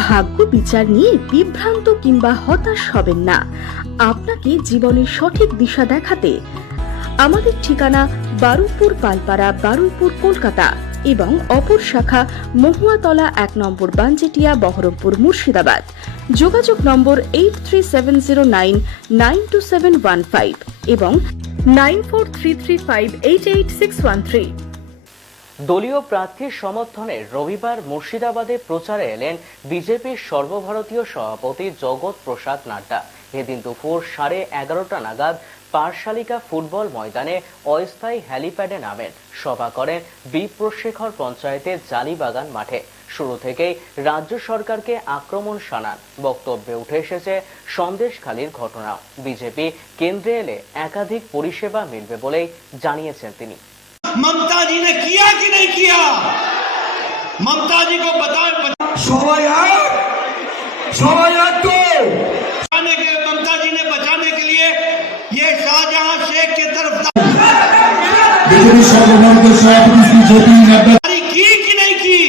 ভাগ্য বিচার নিয়ে বিভ্রান্ত কিংবা হতাশ হবেন না। আপনাকে জীবনের সঠিক দিশা দেখাতে আমাদের ঠিকানা বারুইপুর পালপাড়া, বারুইপুর, কলকাতা এবং অপর শাখা মহুয়াতলা 1 নম্বর বানজেটিয়া, বহরমপুর, মুর্শিদাবাদ। যোগাযোগ নম্বর 83799271 এবং 9433588613। দলীয় প্রার্থীর সমর্থনে রবিবার মুর্শিদাবাদে প্রচারে এলেন বিজেপির সর্বভারতীয় সভাপতি জগৎ প্রসাদ নাড্ডা। এদিন দুপুর 11:30 নাগাদ পারশালিকা ফুটবল ময়দানে অস্থায়ী হেলিপ্যাডে নামেন। সভা করেন বিপ্রশেখর পঞ্চায়েতের জালিবাগান মাঠে। শুরু থেকেই রাজ্য সরকারকে আক্রমণ শানান। বক্তব্যে উঠে এসেছে সন্দেশখালীর ঘটনা। বিজেপি কেন্দ্রে এলে একাধিক পরিষেবা মিলবে বলেই জানিয়েছেন তিনি। ममता जी ने किया कि नहीं किया? ममता जी को बताएं। ममता जी ने बचाने के लिए ये शाहजहां शेख के तरफ की कि नहीं की?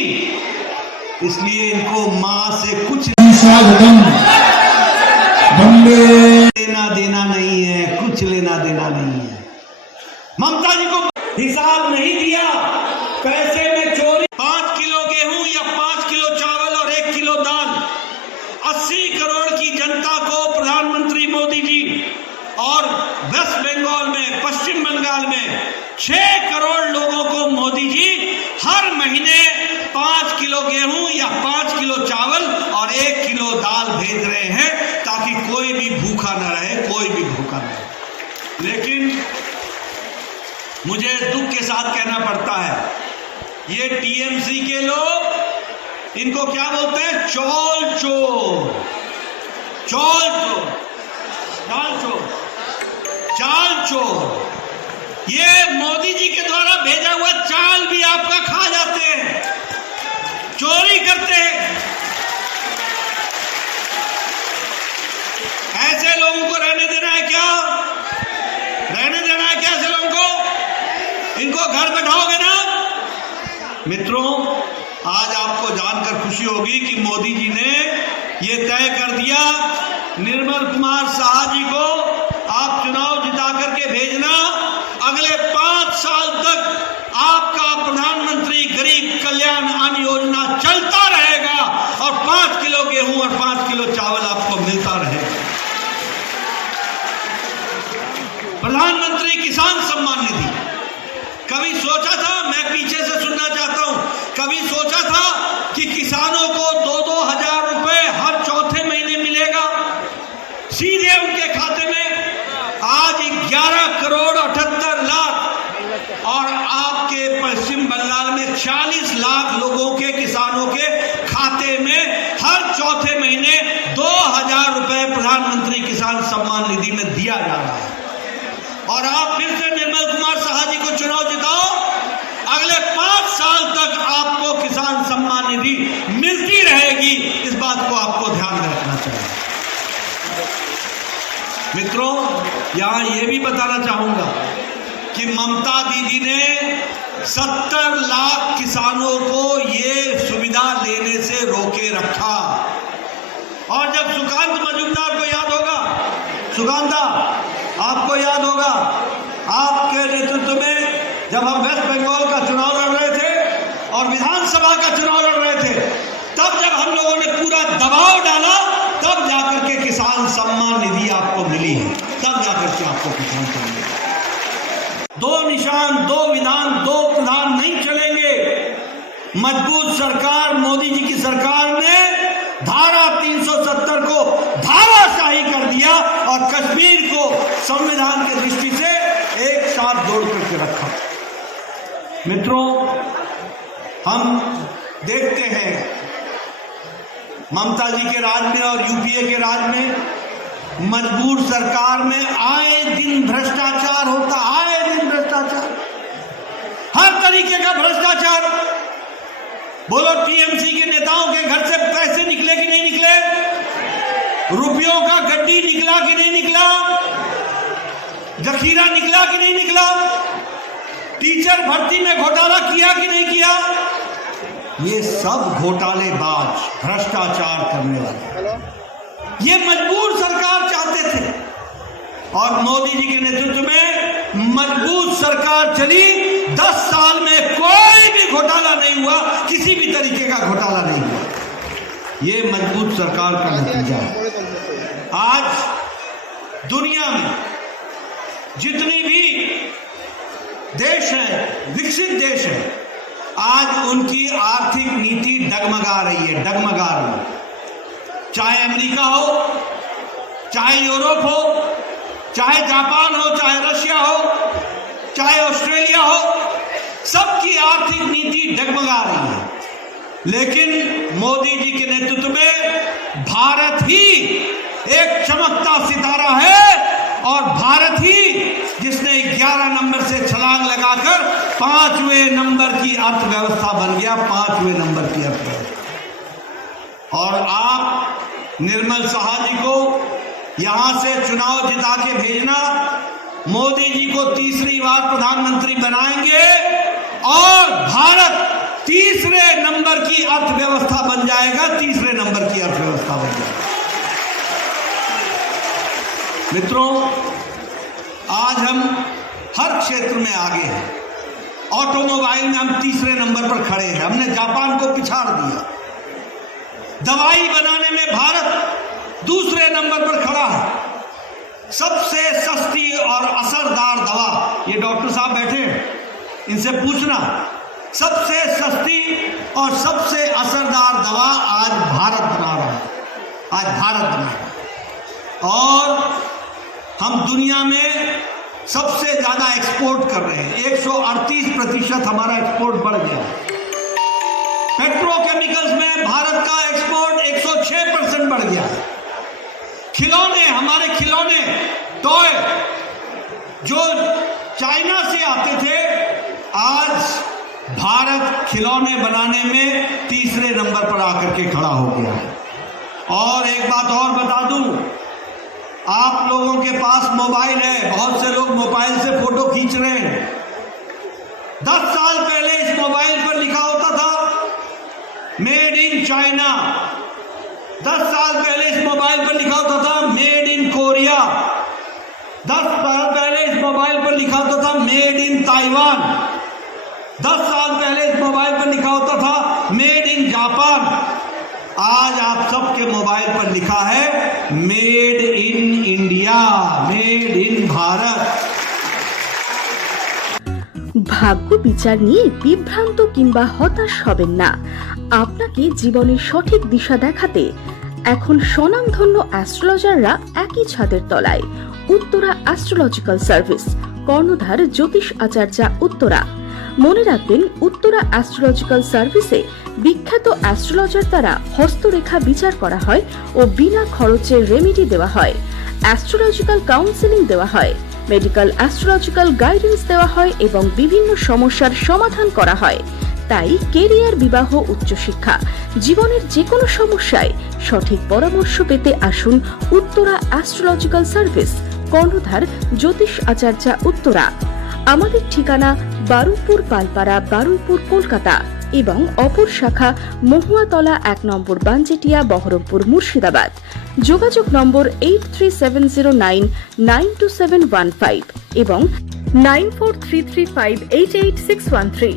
इसलिए इनको मां से कुछ लेना देना नहीं है, कुछ लेना देना नहीं है। ममता जी को हिसाब नहीं दिया, पैसे में चोरी। 5 किलो गेहूं या 5 किलो चावल और 1 किलो दाल 80 करोड़ की जनता को प्रधानमंत्री मोदी जी, और वेस्ट बंगाल में, पश्चिम बंगाल में 6 करोड़ लोगों को मोदी जी हर महीने 5 किलो गेहूं या 5 किलो चावल और 1 किलो दाल भेज रहे हैं ताकि कोई भी भूखा न रहे, कोई भी भूखा न रहे। लेकिन मुझे दुख के साथ कहना पड़ता है, ये टीएमसी के लोग इनको क्या बोलते हैं? चौल चोर, चौल चोर, चाल चोर, चाल चोर। ये मोदी जी के द्वारा भेजा हुआ चाल भी आपका खा जाते हैं, चोरी करते हैं। ऐसे लोगों को रहने देना है क्या? रहने देना है क्या ऐसे लोगों को? इनको घर बैठाओगे ना? मित्रों, आज आपको जानकर खुशी होगी कि मोदी जी ने ये तय कर दिया, निर्मल कुमार शाह जी को आप चुनाव जिता करके भेजना। अगले 5 साल तक आपका प्रधानमंत्री गरीब कल्याण अन्न योजना चलता रहेगा और 5 किलो गेहूं और 5 किलो चावल आपको मिलता रहेगा। प्रधानमंत्री किसान सम्मान निधि, कभी सोचा था, मैं पीछे से सुनना चाहता हूं, कभी सोचा था कि किसानों को 2-2 हजार रुपए हर चौथे महीने मिलेगा सीधे उनके खाते में? आज 11 करोड़ 78 लाख और आपके पश्चिम बंगाल में 40 लाख लोगों के, किसानों के खाते में हर चौथे महीने 2000 रुपए प्रधानमंत्री किसान सम्मान निधि में दिया जा रहा है। और आप फिर से निर्मल कुमार शाह जी को चुनाव जिताओ, अगले 5 साल तक आपको किसान सम्मान निधि मिलती रहेगी। इस बात को आपको ध्यान में रखना चाहिए। मित्रों, यहां यह भी बताना चाहूंगा कि ममता दीदी ने 70 लाख किसानों को ये सुविधा लेने से रोके रखा। और जब सुकांत मजूमदार को याद होगा, सुकांता आपको याद होगा, आपके नेतृत्व में जब हम वेस्ट बंगाल का चुनाव लड़ रहे थे और विधानसभा का चुनाव लड़ रहे थे, तब जब हम लोगों ने पूरा दबाव डाला, तब जाकर के किसान सम्मान निधि आपको मिली है, तब जाकर के आपको किसान सम्मान निधि। 2 निशान, 2 विधान, 2 प्रधान नहीं चलेंगे। मजबूत सरकार, मोदी जी की सरकार ने धारा 370 को धाराशाही कर दिया और कश्मीर को संविधान की दृष्टि से एक साथ जोड़ करके रखा। मित्रों, हम देखते हैं ममता जी के राज में और यूपीए के राज में, मजबूर सरकार में आए दिन भ्रष्टाचार होता, आए दिन भ्रष्टाचार, हर तरीके का भ्रष्टाचार। बोलो, टीएमसी के नेताओं के घर से पैसे निकले कि नहीं निकले? रुपयों का गड्डी निकला कि नहीं निकला? जखीरा निकला कि नहीं निकला? टीचर भर्ती में घोटाला किया कि नहीं किया? ये सब घोटालेबाज, भ्रष्टाचार करने वाले, ये मजबूर सरकार चाहते थे और मोदी जी के नेतृत्व में मजबूत सरकार चली। 10 साल में कोई भी घोटाला नहीं हुआ, किसी भी तरीके का घोटाला नहीं हुआ। ये मजबूत सरकार का नतीजा है। आज दुनिया में जितनी भी देश हैं, विकसित देश हैं, आज उनकी आर्थिक नीति डगमगा रही है, डगमगा रही है। चाहे अमेरिका हो, चाहे यूरोप हो, चाहे जापान हो, चाहे रशिया हो, चाहे ऑस्ट्रेलिया हो, सबकी आर्थिक नीति डगमगा रही है। लेकिन मोदी जी के नेतृत्व में भारत ही एक चमकता सितारा है और भारत ही जिसने 11 नंबर से छलांग लगाकर 5वें नंबर की अर्थव्यवस्था बन गया, 5वें नंबर की अर्थव्यवस्था। और आप निर्मल शाह जी को यहां से चुनाव जिता के भेजना, मोदी जी को तीसरी बार प्रधानमंत्री बनाएंगे और भारत तीसरे नंबर की अर्थव्यवस्था बन जाएगा, तीसरे नंबर की अर्थव्यवस्था बन जाएगा। मित्रों, आज हम हर क्षेत्र में आगे हैं। ऑटोमोबाइल में हम तीसरे नंबर पर खड़े हैं, हमने जापान को पिछाड़ दिया। दवाई बनाने में भारत दूसरे नंबर पर खड़ा है। सबसे सस्ती और असरदार दवा, ये डॉक्टर साहब बैठे हैं, इनसे पूछना, सबसे सस्ती और सबसे असरदार दवा आज भारत बना रहा है, आज भारत बना रहा है। और हम दुनिया में सबसे ज्यादा एक्सपोर्ट कर रहे हैं, 138% हमारा एक्सपोर्ट बढ़ गया। पेट्रोकेमिकल्स में भारत का एक्सपोर्ट 106% बढ़ गया। खिलौने, हमारे खिलौने, टॉय जो चाइना से आते थे, आज भारत खिलौने बनाने में तीसरे नंबर पर आकर के खड़ा हो गया है। और एक बात और बता दूं, आप लोगों के पास मोबाइल है, बहुत से लोग मोबाइल से फोटो खींच रहे हैं। 10 साल पहले इस मोबाइल पर लिखा होता था मेड इन चाइना, 10 साल पहले इस मोबाइल पर लिखा होता था मेड इन कोरिया, 10 साल पहले इस मोबाइल पर लिखा होता था मेड इन ताइवान, 10 साल पहले इस मोबाइल पर लिखा होता था मेड इन जापान। आज आप सबके मोबाइल पर लिखा है made in India, made in Bharat. ভাগ্য বিচার নিয়ে বিভ্রান্ত কিংবা হতাশ হবেন না। আপনাকে জীবনের সঠিক দিশা দেখাতে এখন স্বনামধন্য অ্যাস্ট্রোলজাররা একই ছাদের তলায়। উত্তরা অ্যাস্ট্রোলজিক্যাল সার্ভিস, কর্ণধার জ্যোতিষ আচার্যা, উত্তরা। মনে রাখবেন, উত্তরা অ্যাস্ট্রোলজিক্যাল সার্ভিসে বিখ্যাত অ্যাস্ট্রোলজার দ্বারা হস্তরেখা বিচার করা হয় ও বিনা খরচে রেমেডি দেওয়া হয়, অ্যাস্ট্রোলজিক্যাল কাউন্সেলিং দেওয়া হয়, মেডিকেল অ্যাস্ট্রোলজিক্যাল গাইডেন্স দেওয়া হয় এবং বিভিন্ন সমস্যার সমাধান করা হয়। তাই কেরিয়ার, বিবাহ, উচ্চশিক্ষা, জীবনের যে কোনো সমস্যায় সঠিক পরামর্শ পেতে আসুন উত্তরা অ্যাস্ট্রোলজিক্যাল সার্ভিস, কর্ণধার জ্যোতিষ আচার্যা, উত্তরা। আমাদের ঠিকানা বারুইপুর পালপাড়া, বারুইপুর, কলকাতা এবং অপর শাখা মহুয়াতলা 1 নম্বর বানজেটিয়া, বহরমপুর, মুর্শিদাবাদ। যোগাযোগ নম্বর 8370992715 এবং 9433588613।